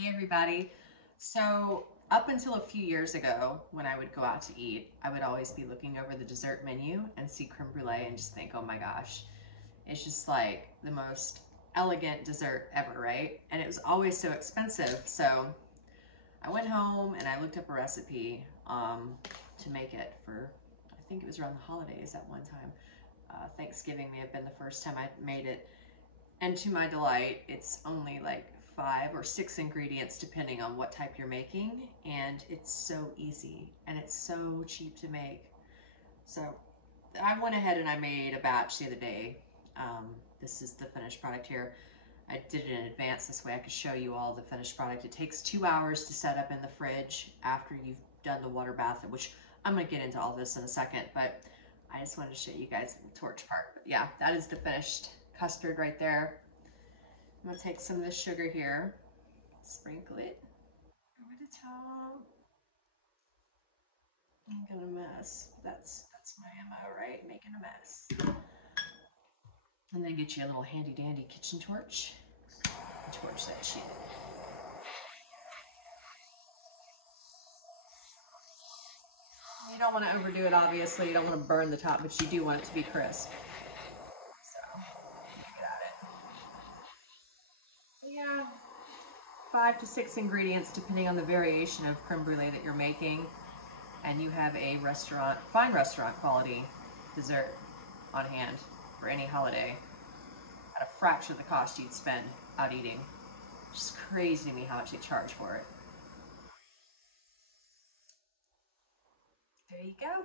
Hey everybody. So up until a few years ago, when I would go out to eat, I would always be looking over the dessert menu and see creme brulee and just think, oh my gosh, it's just like the most elegant dessert ever, right? And it was always so expensive. So I went home and I looked up a recipe to make it for, I think it was around the holidays at one time. Thanksgiving may have been the first time I made it. And to my delight, it's only like 5 or 6 ingredients depending on what type you're making, and it's so easy and it's so cheap to make. So I went ahead and I made a batch the other day. This is the finished product here. I did it in advance, this way I could show you all the finished product. It takes 2 hours to set up in the fridge after you've done the water bath, which I'm going to get into all this in a second, but I just wanted to show you guys the torch part. But yeah, that is the finished custard right there. I'm gonna take some of this sugar here, sprinkle it over the top. I'm gonna mess. That's my MO, right? Making a mess. And then get you a little handy dandy kitchen torch. Torch that shit. You don't want to overdo it, obviously. You don't want to burn the top, but you do want it to be crisp. So, get at it. Yeah, 5 to 6 ingredients depending on the variation of creme brulee that you're making. And you have a restaurant, fine restaurant quality dessert on hand for any holiday at a fraction of the cost you'd spend out eating. It's just crazy to me how much they charge for it. There you go.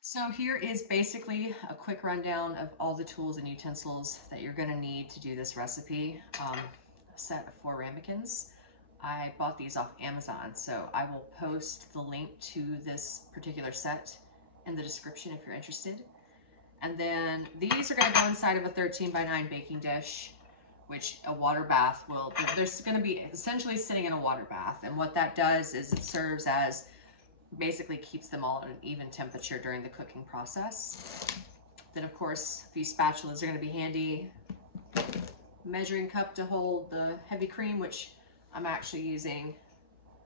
So here is basically a quick rundown of all the tools and utensils that you're going to need to do this recipe. A set of 4 ramekins. I bought these off Amazon, so I will post the link to this particular set in the description if you're interested. And then these are going to go inside of a 13x9 baking dish, which a water bath will, they're going to be essentially sitting in a water bath. And what that does is it serves as, basically keeps them all at an even temperature during the cooking process. Then of course, these spatulas are going to be handy. Measuring cup to hold the heavy cream, which I'm actually using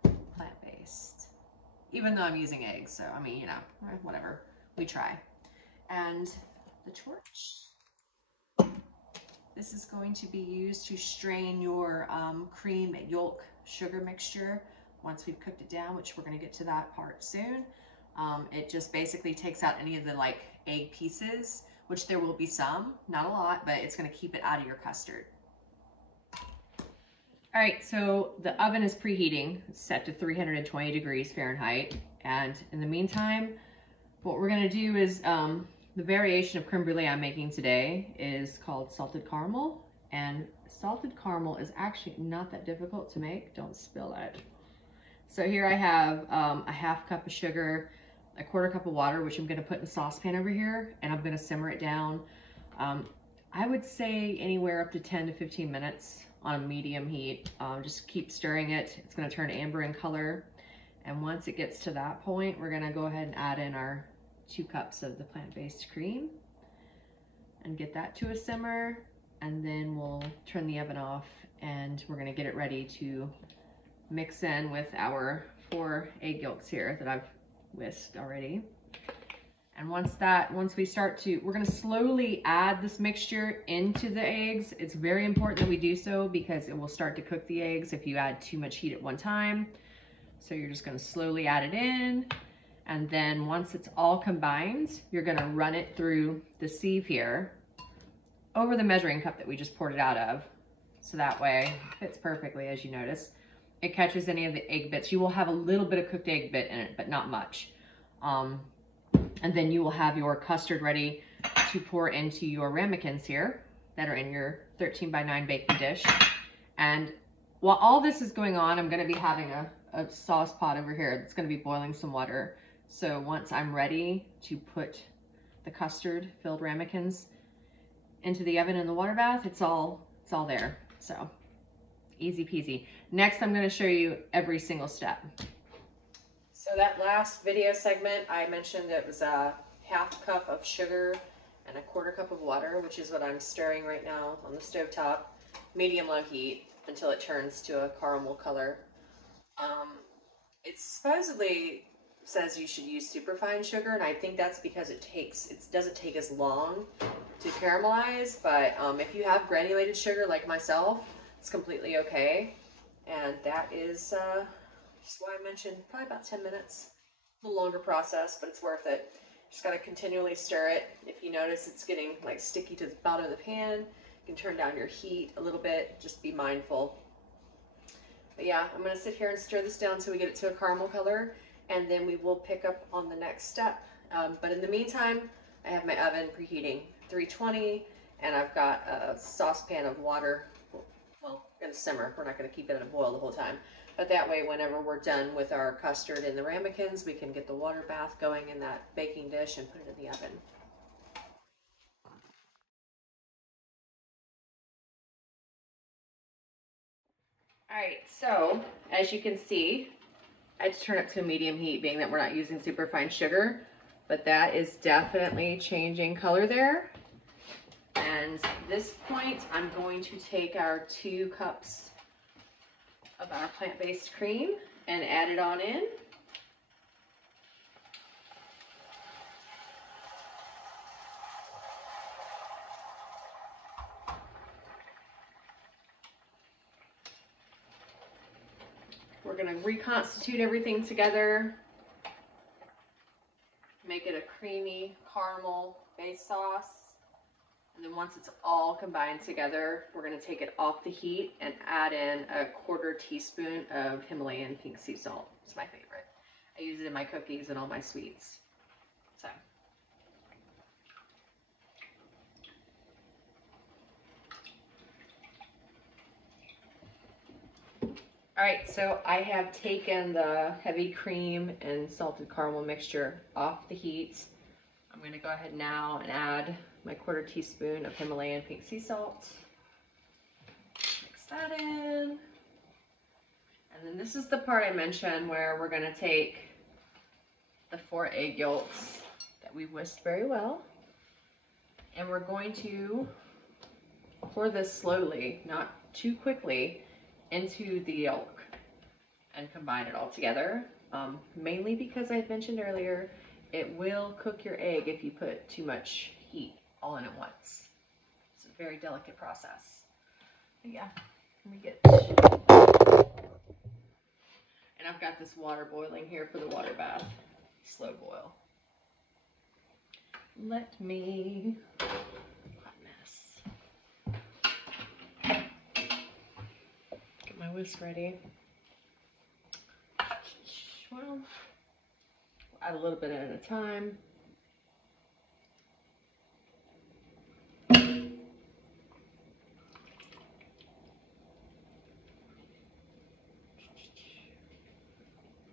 plant-based, even though I'm using eggs. So, I mean, you know, whatever, we try. And the torch. This is going to be used to strain your cream yolk sugar mixture once we've cooked it down, which we're going to get to that part soon. It just basically takes out any of the like egg pieces, which there will be some, not a lot, but it's going to keep it out of your custard. All right, so the oven is preheating. It's set to 320 degrees Fahrenheit. And in the meantime, what we're gonna do is, the variation of creme brulee I'm making today is called salted caramel. And salted caramel is actually not that difficult to make. Don't spill it. So here I have a half cup of sugar, a 1/4 cup of water, which I'm gonna put in a saucepan over here, and I'm gonna simmer it down. I would say anywhere up to 10 to 15 minutes on a medium heat. Just keep stirring it. It's gonna turn amber in color. And once it gets to that point, we're gonna go ahead and add in our 2 cups of the plant-based cream and get that to a simmer. And then we'll turn the oven off and we're gonna get it ready to mix in with our 4 egg yolks here that I've whisked already. And once we start to, we're gonna slowly add this mixture into the eggs. It's very important that we do so because it will start to cook the eggs if you add too much heat at one time. So you're just gonna slowly add it in. And then once it's all combined, you're gonna run it through the sieve here over the measuring cup that we just poured it out of. So that way it fits perfectly, as you notice. It catches any of the egg bits. You will have a little bit of cooked egg bit in it, but not much. And then you will have your custard ready to pour into your ramekins here that are in your 13x9 baking dish. And while all this is going on, I'm gonna be having a sauce pot over here that's gonna be boiling some water. So once I'm ready to put the custard filled ramekins into the oven in the water bath, it's all there. So easy peasy. Next, I'm gonna show you every single step. So that last video segment, I mentioned it was a half cup of sugar and a 1/4 cup of water, which is what I'm stirring right now on the stovetop. medium-low heat until it turns to a caramel color. It supposedly says you should use superfine sugar, and I think that's because it doesn't take as long to caramelize, but if you have granulated sugar like myself, it's completely okay. And that is just why I mentioned probably about 10 minutes. A little longer process, but it's worth it. Just got to continually stir it. If you notice it's getting like sticky to the bottom of the pan, you can turn down your heat a little bit. Just be mindful. But yeah, I'm going to sit here and stir this down until we get it to a caramel color, and then we will pick up on the next step. But in the meantime, I have my oven preheating 320, and I've got a saucepan of water. Well, going to simmer. We're not going to keep it in a boil the whole time. But that way, whenever we're done with our custard and the ramekins, we can get the water bath going in that baking dish and put it in the oven. All right, so as you can see, I just turn it to a medium heat, being that we're not using superfine sugar, but that is definitely changing color there. And at this point, I'm going to take our 2 cups of our plant-based cream and add it on in. We're going to reconstitute everything together, make it a creamy caramel base sauce. And then once it's all combined together, we're going to take it off the heat and add in a 1/4 teaspoon of Himalayan pink sea salt. It's my favorite. I use it in my cookies and all my sweets. So. All right, so I have taken the heavy cream and salted caramel mixture off the heat. I'm going to go ahead now and add my 1/4 teaspoon of Himalayan pink sea salt. Mix that in. And then this is the part I mentioned where we're going to take the 4 egg yolks that we've whisked very well, and we're going to pour this slowly, not too quickly, into the yolk and combine it all together. Mainly because I had mentioned earlier, it will cook your egg if you put too much heat all in at once. It's a very delicate process. But yeah, let me get, and I've got this water boiling here for the water bath. Slow boil. Let me, hot mess. Get my whisk ready. Well, add a little bit at a time.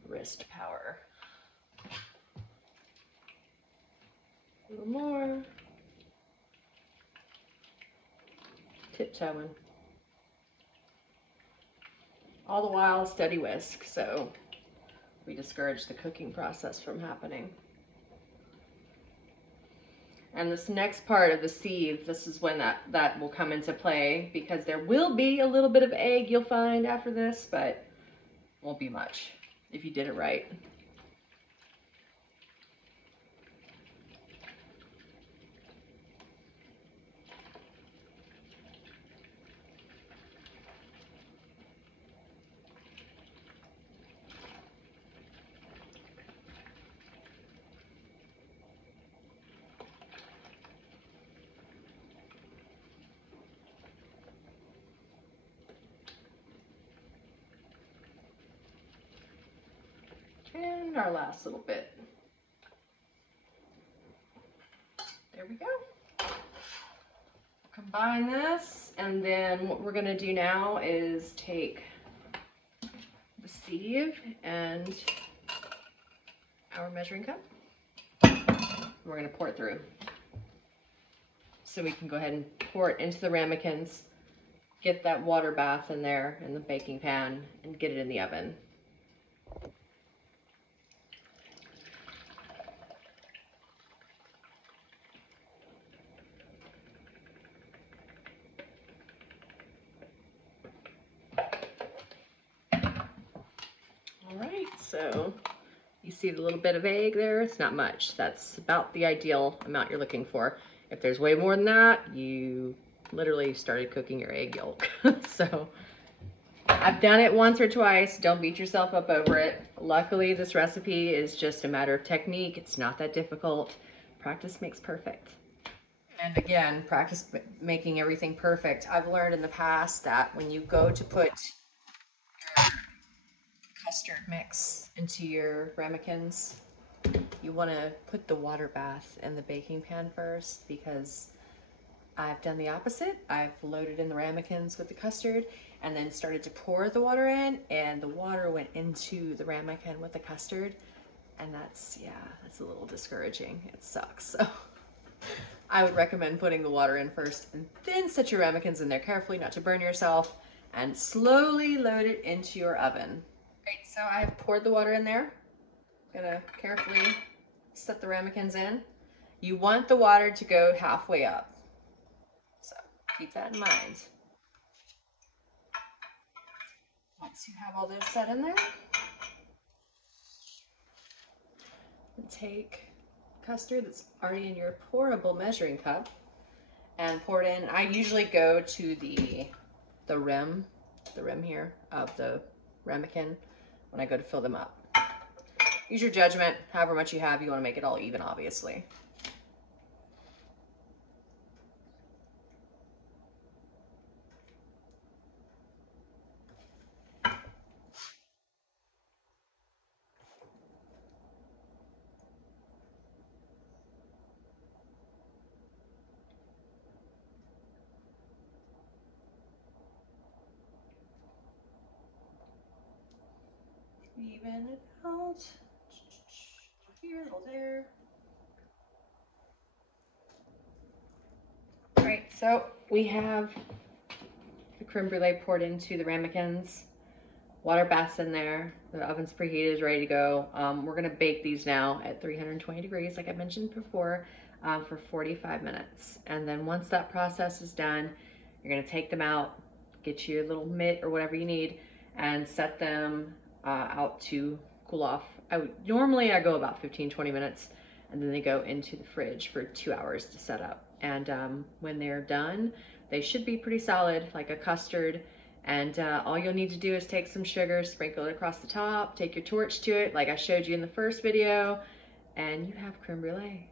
Wrist power. A little more. Tiptoeing. All the while, steady whisk, so we discourage the cooking process from happening. And this next part of the sieve, this is when that will come into play, because there will be a little bit of egg you'll find after this, but won't be much if you did it right. And our last little bit. There we go. Combine this, and then what we're gonna do now is take the sieve and our measuring cup. We're gonna pour it through. So we can go ahead and pour it into the ramekins, get that water bath in there in the baking pan, and get it in the oven. So you see the little bit of egg there? It's not much. That's about the ideal amount you're looking for. If there's way more than that, you literally started cooking your egg yolk. So I've done it once or twice. Don't beat yourself up over it. Luckily, this recipe is just a matter of technique. It's not that difficult. Practice makes perfect. And again, practice making everything perfect. I've learned in the past that when you go to put your custard mix into your ramekins, you want to put the water bath in the baking pan first, because I've done the opposite. I've loaded in the ramekins with the custard and then started to pour the water in, and the water went into the ramekin with the custard, and that's a little discouraging. It sucks. So I would recommend putting the water in first and then set your ramekins in there carefully, not to burn yourself, and slowly load it into your oven. Great, so I have poured the water in there. I'm gonna carefully set the ramekins in. You want the water to go halfway up, so keep that in mind. Once you have all this set in there, take custard that's already in your pourable measuring cup and pour it in. I usually go to the rim here of the ramekin when I go to fill them up. Use your judgment, however much you have. You want to make it all even, obviously. Even it out. Here, a little there. All right, so we have the creme brulee poured into the ramekins. Water bath's in there. The oven's preheated, ready to go. We're gonna bake these now at 320 degrees, like I mentioned before, for 45 minutes. And then once that process is done, you're gonna take them out, get your little mitt or whatever you need, and set them out to cool off. Normally I go about 15-20 minutes, and then they go into the fridge for 2 hours to set up. And when they're done, they should be pretty solid, like a custard. And all you'll need to do is take some sugar, sprinkle it across the top, take your torch to it like I showed you in the first video, and you have creme brulee.